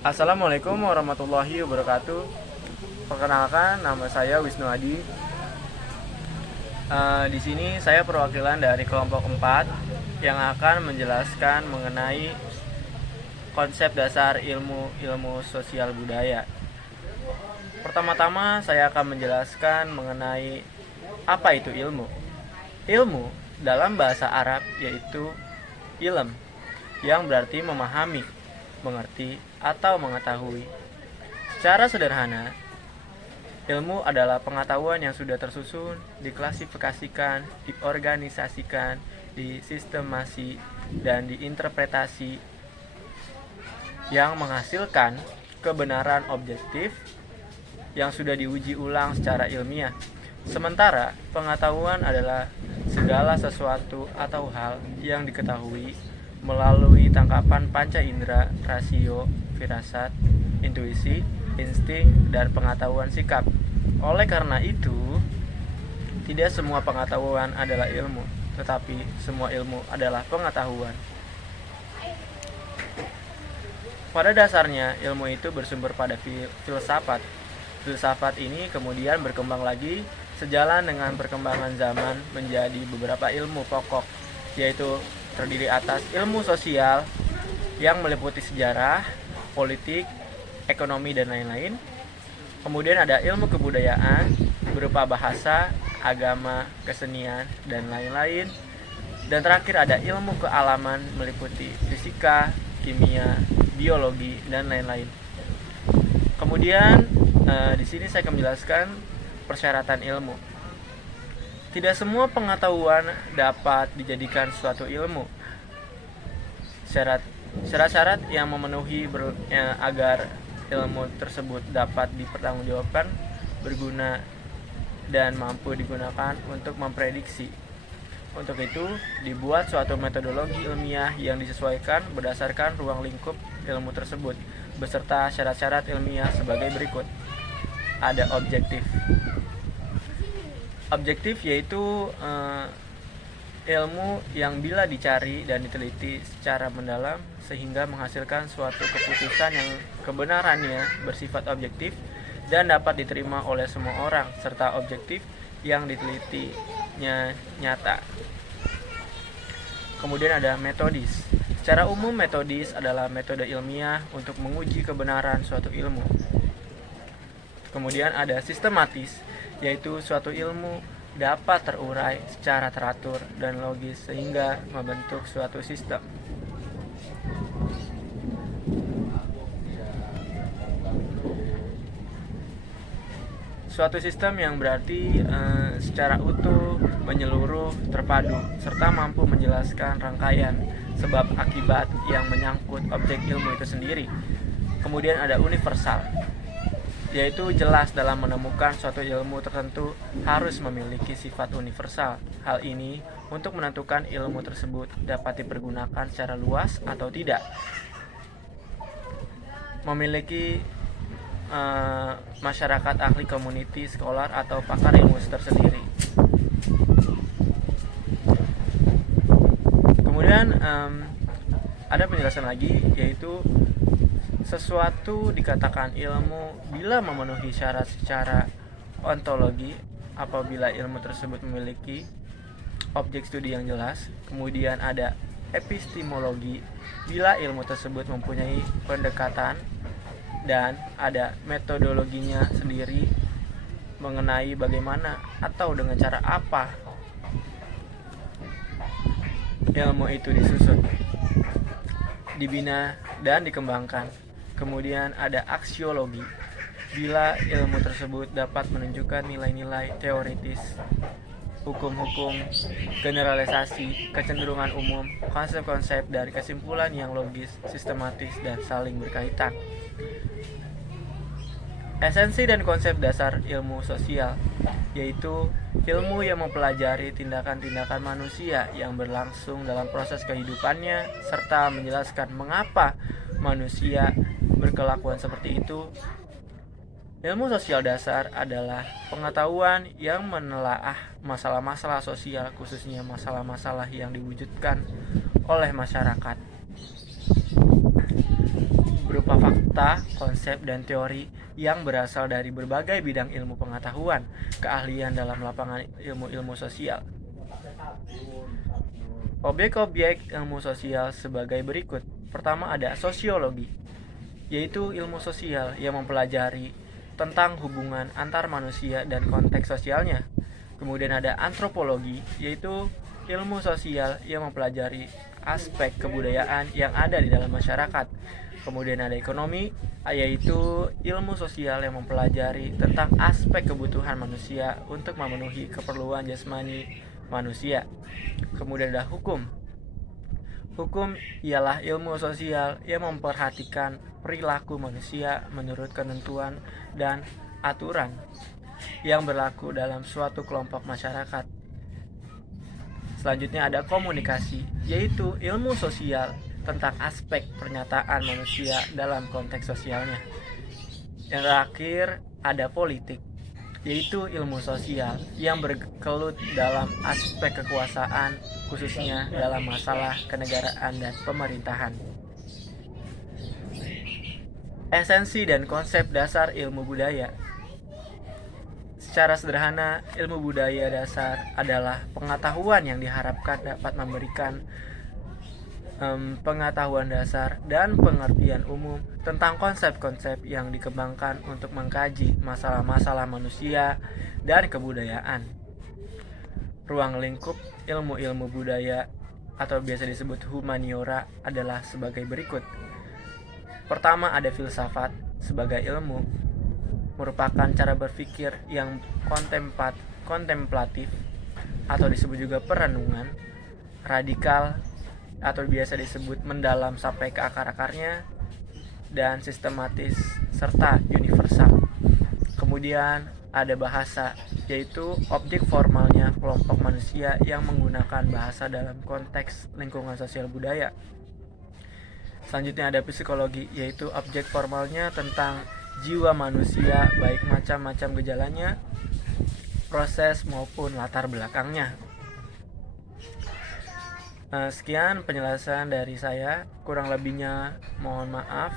Assalamualaikum warahmatullahi wabarakatuh. Perkenalkan, nama saya Wisnu Adi. Di sini saya perwakilan dari kelompok 4 yang akan menjelaskan mengenai konsep dasar ilmu sosial budaya. Pertama-tama saya akan menjelaskan mengenai apa itu ilmu. Ilmu dalam bahasa Arab yaitu ilm, yang berarti memahami, mengerti, atau mengetahui. Secara sederhana, ilmu adalah pengetahuan yang sudah tersusun, diklasifikasikan, diorganisasikan, disistemasi, dan diinterpretasi yang menghasilkan kebenaran objektif yang sudah diuji ulang secara ilmiah. Sementara pengetahuan adalah segala sesuatu atau hal yang diketahui melalui tangkapan panca indera, rasio, firasat, intuisi, insting, dan pengetahuan sikap. Oleh karena itu, tidak semua pengetahuan adalah ilmu, tetapi semua ilmu adalah pengetahuan. Pada dasarnya, ilmu itu bersumber pada filsafat. Filsafat ini kemudian berkembang lagi sejalan dengan perkembangan zaman menjadi beberapa ilmu pokok, yaitu terdiri atas ilmu sosial yang meliputi sejarah, politik, ekonomi, dan lain-lain. Kemudian ada ilmu kebudayaan berupa bahasa, agama, kesenian, dan lain-lain. Dan terakhir ada ilmu kealaman meliputi fisika, kimia, biologi, dan lain-lain. Kemudian di sini saya akan menjelaskan persyaratan ilmu. Tidak semua pengetahuan dapat dijadikan suatu ilmu. Syarat-syarat yang memenuhi agar ilmu tersebut dapat dipertanggungjawabkan, berguna, dan mampu digunakan untuk memprediksi. Untuk itu, dibuat suatu metodologi ilmiah yang disesuaikan berdasarkan ruang lingkup ilmu tersebut, beserta syarat-syarat ilmiah sebagai berikut. Ada objektif. Objektif yaitu ilmu yang bila dicari dan diteliti secara mendalam sehingga menghasilkan suatu keputusan yang kebenarannya bersifat objektif dan dapat diterima oleh semua orang, serta objektif yang ditelitinya nyata. Kemudian ada metodis. Secara umum, metodis adalah metode ilmiah untuk menguji kebenaran suatu ilmu. Kemudian ada sistematis, yaitu suatu ilmu dapat terurai secara teratur dan logis sehingga membentuk suatu sistem. Suatu sistem yang berarti secara utuh, menyeluruh, terpadu, serta mampu menjelaskan rangkaian sebab akibat yang menyangkut objek ilmu itu sendiri. Kemudian ada universal, yaitu jelas dalam menemukan suatu ilmu tertentu harus memiliki sifat universal. Hal ini untuk menentukan ilmu tersebut dapat dipergunakan secara luas atau tidak. Memiliki masyarakat ahli, community, scholar, atau pakar ilmu tersendiri. Kemudian ada penjelasan lagi, yaitu sesuatu dikatakan ilmu bila memenuhi syarat secara ontologi apabila ilmu tersebut memiliki objek studi yang jelas. Kemudian ada epistemologi bila ilmu tersebut mempunyai pendekatan, dan ada metodologinya sendiri mengenai bagaimana atau dengan cara apa ilmu itu disusun, dibina, dan dikembangkan. Kemudian ada aksiologi bila ilmu tersebut dapat menunjukkan nilai-nilai teoritis, hukum-hukum, generalisasi, kecenderungan umum, konsep-konsep, dan kesimpulan yang logis, sistematis, dan saling berkaitan. Esensi dan konsep dasar ilmu sosial, yaitu ilmu yang mempelajari tindakan-tindakan manusia yang berlangsung dalam proses kehidupannya, serta menjelaskan mengapa manusia berkelakuan seperti itu. Ilmu sosial dasar adalah pengetahuan yang menelaah masalah-masalah sosial, khususnya masalah-masalah yang diwujudkan oleh masyarakat. berupa fakta, konsep, dan teori yang berasal dari berbagai bidang ilmu pengetahuan, keahlian dalam lapangan ilmu-ilmu sosial. Objek-objek ilmu sosial sebagai berikut. Pertama ada sosiologi, yaitu ilmu sosial yang mempelajari tentang hubungan antar manusia dan konteks sosialnya. Kemudian ada antropologi, yaitu ilmu sosial yang mempelajari aspek kebudayaan yang ada di dalam masyarakat. Kemudian ada ekonomi, yaitu ilmu sosial yang mempelajari tentang aspek kebutuhan manusia untuk memenuhi keperluan jasmani manusia. Kemudian ada hukum. Hukum ialah ilmu sosial yang memperhatikan perilaku manusia menurut ketentuan dan aturan yang berlaku dalam suatu kelompok masyarakat. Selanjutnya ada komunikasi, yaitu ilmu sosial tentang aspek pernyataan manusia dalam konteks sosialnya. Yang terakhir ada politik, yaitu ilmu sosial yang bergelut dalam aspek kekuasaan, khususnya dalam masalah kenegaraan dan pemerintahan. Esensi dan konsep dasar ilmu budaya. Secara sederhana, ilmu budaya dasar adalah pengetahuan yang diharapkan dapat memberikan pengetahuan dasar dan pengertian umum tentang konsep-konsep yang dikembangkan untuk mengkaji masalah-masalah manusia dan kebudayaan. Ruang lingkup ilmu-ilmu budaya atau biasa disebut humaniora adalah sebagai berikut. Pertama ada filsafat sebagai ilmu, merupakan cara berpikir yang kontemplatif atau disebut juga perenungan, radikal atau biasa disebut mendalam sampai ke akar-akarnya, dan sistematis serta universal. Kemudian ada bahasa, yaitu objek formalnya kelompok manusia yang menggunakan bahasa dalam konteks lingkungan sosial budaya. Selanjutnya ada psikologi, yaitu objek formalnya tentang jiwa manusia, baik macam-macam gejalanya, proses maupun latar belakangnya. Sekian penjelasan dari saya, kurang lebihnya mohon maaf.